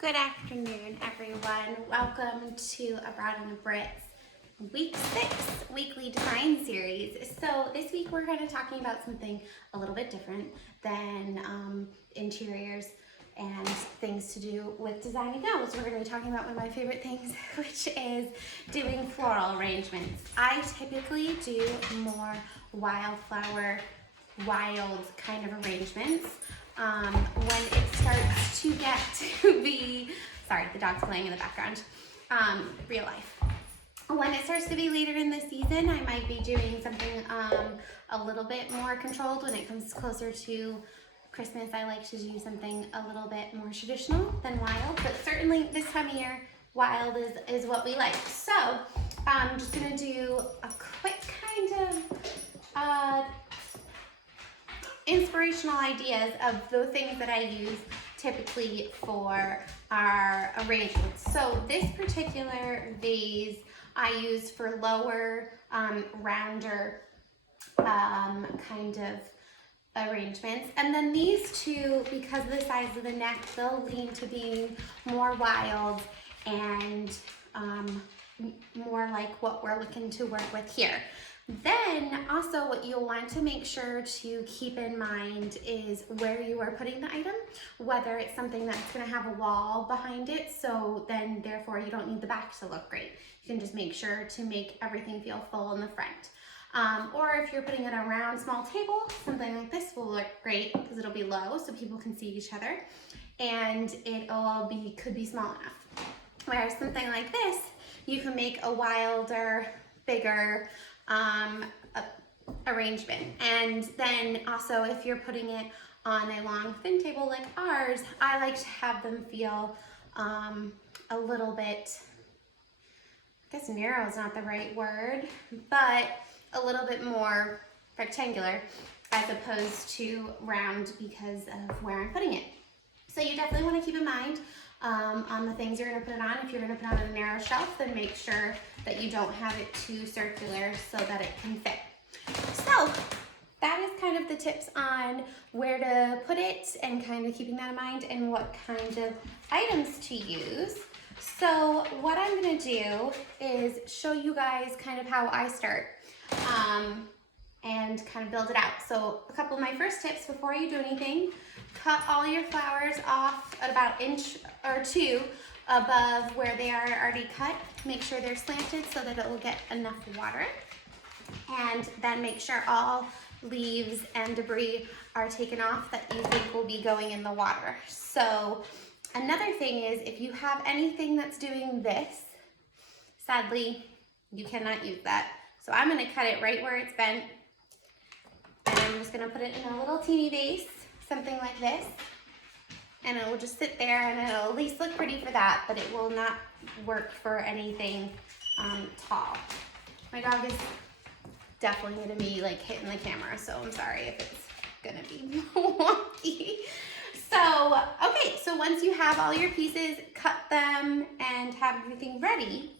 Good afternoon, everyone. Welcome to Abroad in the Brit's Week 6 Weekly Design Series. So this week we're kind of talking about something a little bit different than interiors and things to do with designing nails. We're going to be talking about one of my favorite things, which is doing floral arrangements. I typically do more wildflower, wild kind of arrangements. When it starts to get to be, sorry, the dog's playing in the background, real life. When it starts to be later in the season, I might be doing something a little bit more controlled. When it comes closer to Christmas, I like to do something a little bit more traditional than wild, but certainly this time of year, wild is what we like. So I'm just gonna do a quick kind of inspirational ideas of the things that I use typically for our arrangements. So this particular vase I use for lower, rounder kind of arrangements. And then these two, because of the size of the neck, they'll lean to being more wild and more like what we're looking to work with here. Then also what you'll want to make sure to keep in mind is where you are putting the item, whether it's something that's going to have a wall behind it, so then therefore you don't need the back to look great. You can just make sure to make everything feel full in the front. Or if you're putting it on a round small table, something like this will look great because it'll be low so people can see each other, and could be small enough. Whereas something like this, you can make a wilder, bigger arrangement. And then also if you're putting it on a long thin table like ours, I like to have them feel a little bit, I guess narrow is not the right word, but a little bit more rectangular as opposed to round because of where I'm putting it. So you definitely want to keep in mind on the things you're going to put it on. If you're going to put it on a narrow shelf, then make sure that you don't have it too circular so that it can fit. So that is kind of the tips on where to put it and kind of keeping that in mind and what kind of items to use. So what I'm going to do is show you guys kind of how I start and kind of build it out. So a couple of my first tips before you do anything: cut all your flowers off at about 1 or 2 inches above where they are already cut. Make sure they're slanted so that it will get enough water. And then make sure all leaves and debris are taken off that you think will be going in the water. So another thing is, if you have anything that's doing this, sadly, you cannot use that. So I'm gonna cut it right where it's bent. And I'm just gonna put it in a little teeny vase, something like this. And it will just sit there and it'll at least look pretty for that, but it will not work for anything tall. My dog is definitely gonna be like hitting the camera, so I'm sorry if it's gonna be wonky. So, okay, so once you have all your pieces, cut them, and have everything ready,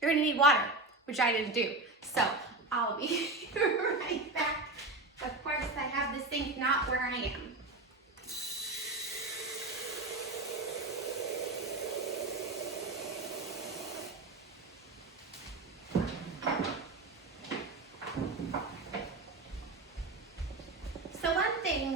you're gonna need water, which I didn't do. So I'll be right back. Of course, I have the sink not where I am.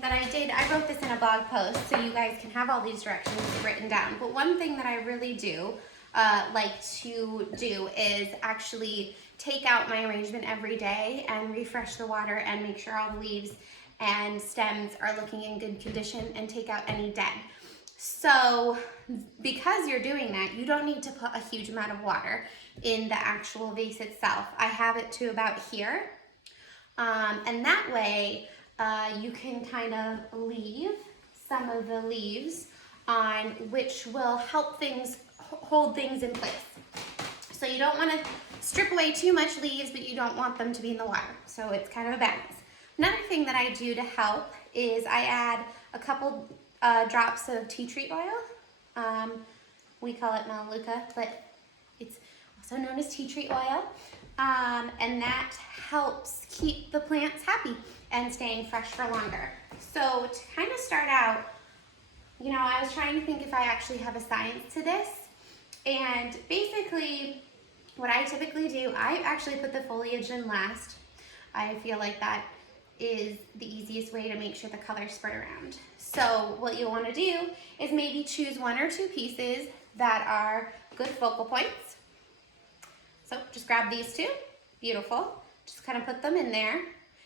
That I did, I wrote this in a blog post so you guys can have all these directions written down, but one thing that I really do like to do is actually take out my arrangement every day and refresh the water and make sure all the leaves and stems are looking in good condition and take out any dead. So because you're doing that, you don't need to put a huge amount of water in the actual vase itself. I have it to about here, and that way you can kind of leave some of the leaves on, which will help things hold things in place. So you don't want to strip away too much leaves, but you don't want them to be in the water. So it's kind of a balance. Another thing that I do to help is I add a couple drops of tea tree oil. We call it Melaleuca, but it's also known as tea tree oil. And that helps keep the plants happy and staying fresh for longer. So to kind of start out, you know, I was trying to think if I actually have a science to this. And basically, what I typically do, I actually put the foliage in last. I feel like that is the easiest way to make sure the colors spread around. So what you'll want to do is maybe choose 1 or 2 pieces that are good focal points. So just grab these 2, beautiful. Just kind of put them in there,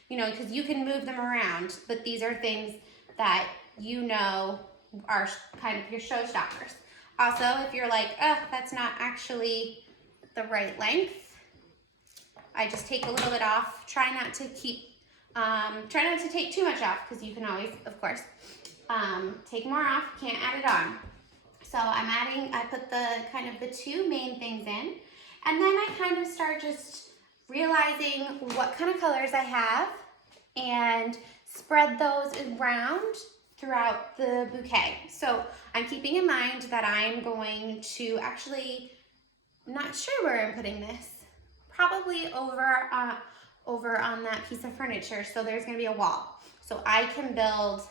you know, because you can move them around, but these are things that you know are kind of your showstoppers. Also, if you're like, oh, that's not actually the right length, I just take a little bit off. Try not to take too much off, because you can always, of course, take more off. Can't add it on. So I put the 2 main things in, and then I kind of start just realizing what kind of colors I have and spread those around throughout the bouquet. So I'm keeping in mind that I'm going to actually, not sure where I'm putting this, probably over on that piece of furniture. So there's gonna be a wall. So I can build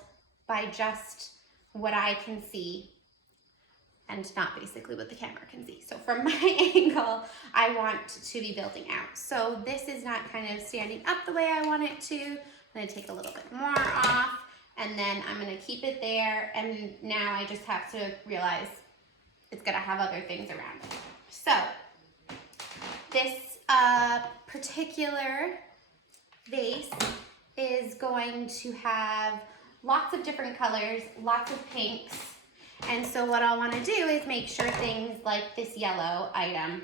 by just what I can see and not basically what the camera can see. So from my angle, I want to be building out. So this is not kind of standing up the way I want it to. I'm gonna take a little bit more off, and then I'm gonna keep it there. And now I just have to realize it's gonna have other things around it. So this particular vase is going to have lots of different colors, lots of pinks. And so what I'll want to do is make sure things like this yellow item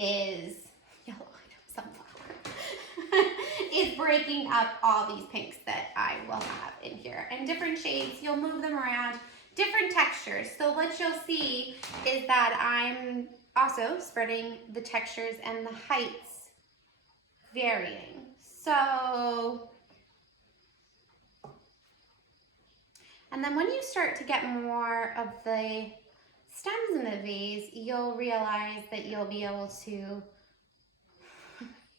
is sunflower, is breaking up all these pinks that I will have in here. And different shades, you'll move them around, different textures. So what you'll see is that I'm also spreading the textures and the heights varying. So, and then when you start to get more of the stems in the vase, you'll realize that you'll be able to,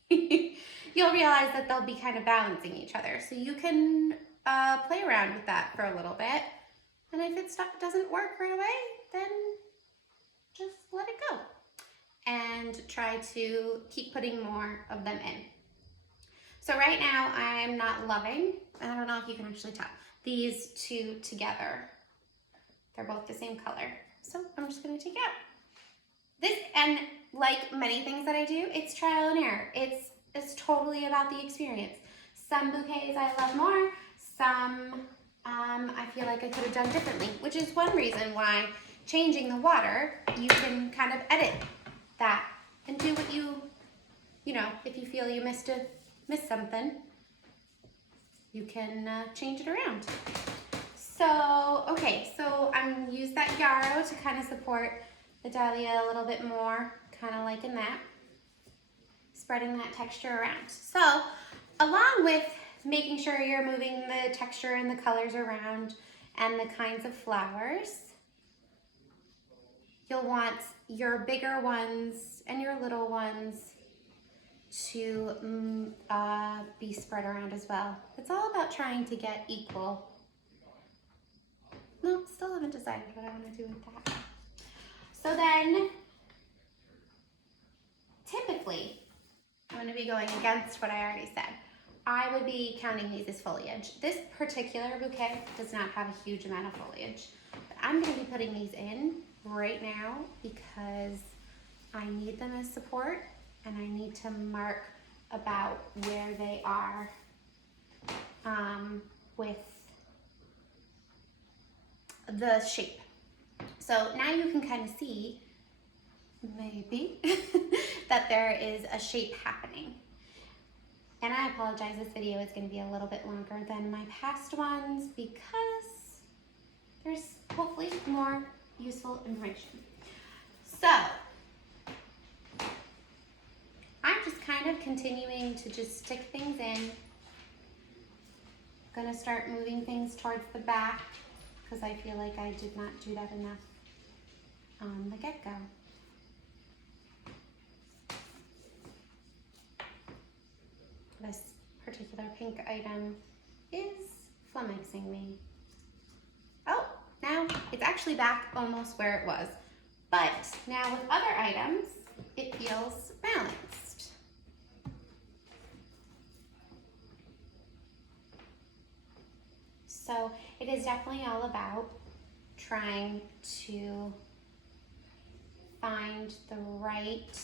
you'll realize that they'll be kind of balancing each other. So you can play around with that for a little bit. And if it doesn't work right away, then just let it go and try to keep putting more of them in. So right now I'm not loving, I don't know if you can actually tell, these 2 together. They're both the same color. So I'm just gonna take it out. This, and like many things that I do, it's trial and error. It's totally about the experience. Some bouquets I love more, some I feel like I could have done differently, which is one reason why changing the water, you can kind of edit that and do what you know, if you feel you missed something, you can change it around. So, okay, so I'm gonna use that yarrow to kind of support the dahlia a little bit more, kind of like in that, spreading that texture around. So, along with making sure you're moving the texture and the colors around and the kinds of flowers, you'll want your bigger ones and your little ones to be spread around as well. It's all about trying to get equal. No, still haven't decided what I want to do with that. So then, typically, I'm going to be going against what I already said. I would be counting these as foliage. This particular bouquet does not have a huge amount of foliage, but I'm going to be putting these in right now because I need them as support, and I need to mark about where they are with the shape. So now you can kind of see, maybe, that there is a shape happening. And I apologize, this video is going to be a little bit longer than my past ones because there's hopefully more useful information. So, I'm just kind of continuing to just stick things in. I'm gonna start moving things towards the back because I feel like I did not do that enough on the get-go. This particular pink item is flummoxing me. Oh, now it's actually back almost where it was. But now with other items, it feels balanced. So it is definitely all about trying to find the right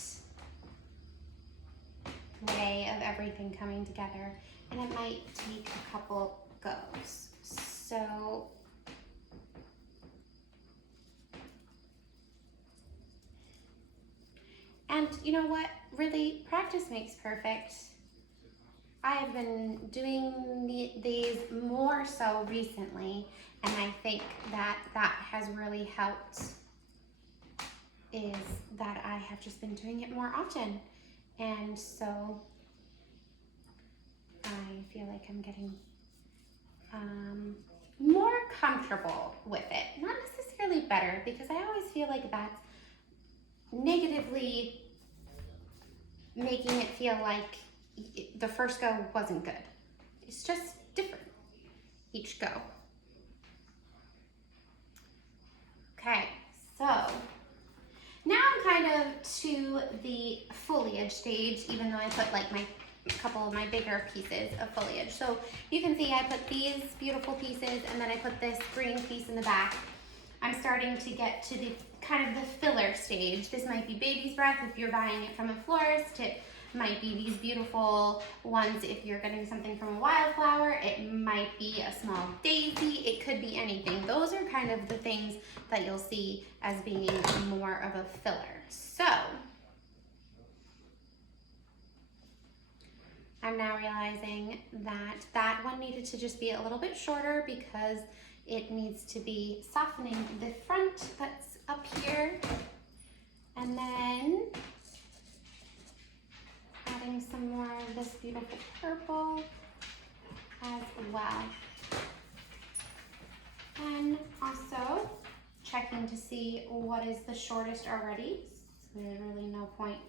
way of everything coming together, and it might take a couple goes. So and you know what, really, practice makes perfect. I have been doing these more so recently, and I think that has really helped, is that I have just been doing it more often. And so I feel like I'm getting more comfortable with it. Not necessarily better, because I always feel like that's negatively making it feel like the first go wasn't good. It's just different each go. Okay, so now I'm kind of to the foliage stage, even though I put like a couple of my bigger pieces of foliage. So you can see I put these beautiful pieces, and then I put this green piece in the back. I'm starting to get to the kind of the filler stage. This might be baby's breath if you're buying it from a florist. It might be these beautiful ones if you're getting something from a wildflower. It might be a small daisy. It could be anything. Those are kind of the things that you'll see as being more of a filler. So I'm now realizing that that one needed to just be a little bit shorter, because it needs to be softening the front that's up here, and then adding some more of this beautiful purple as well. And also checking to see what is the shortest already. So there's really no point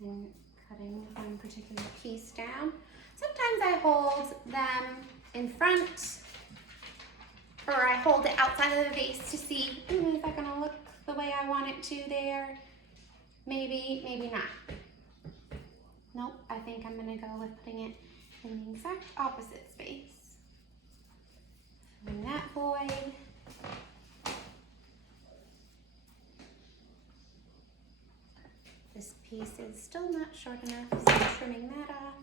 in cutting one particular piece down. Sometimes I hold them in front, or I hold it outside of the vase to see, is that gonna look the way I want it to there? Maybe, maybe not. Nope, I think I'm gonna go with putting it in the exact opposite space. In that void. This piece is still not short enough, so I'm trimming that off.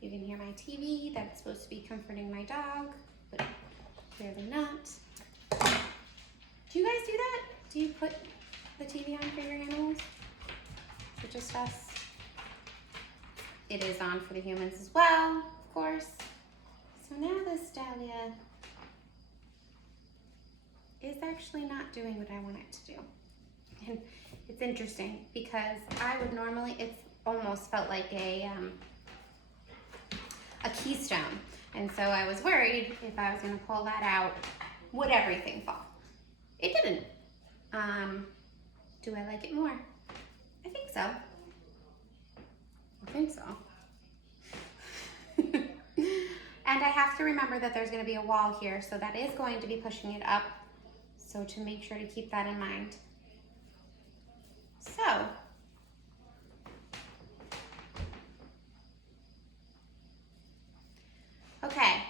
You can hear my TV. That's supposed to be comforting my dog, but clearly not. Do you guys do that? Do you put the TV on for your animals? Or just us? It is on for the humans as well, of course. So now this dahlia is actually not doing what I want it to do. And it's interesting, because I would normally, it's almost felt like a keystone. And so I was worried if I was gonna pull that out, would everything fall? It didn't. Do I like it more? I think so. I think so. And I have to remember that there's gonna be a wall here, so that is going to be pushing it up. So to make sure to keep that in mind. So, okay.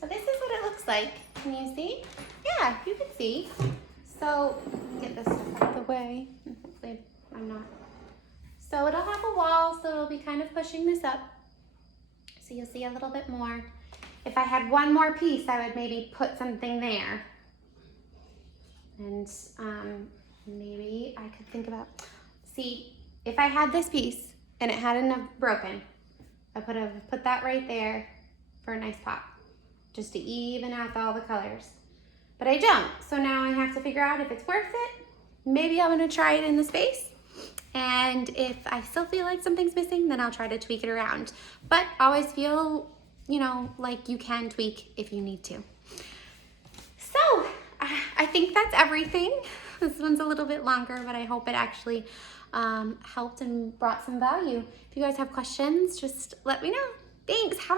So this is what it looks like. Can you see? Yeah, you can see. So, get this stuff out of the way. Hopefully I'm not. So it'll have a wall, so it'll be kind of pushing this up. So you'll see a little bit more. If I had one more piece, I would maybe put something there. And maybe I could think about, see, if I had this piece and it hadn't broken, I could have put that right there for a nice pop, just to even out all the colors. But I don't, so now I have to figure out if it's worth it. Maybe I'm gonna try it in the space. And if I still feel like something's missing, then I'll try to tweak it around. But always feel, you know, like you can tweak if you need to. So I think that's everything. This one's a little bit longer, but I hope it actually helped and brought some value. If you guys have questions, just let me know. Thanks. Have a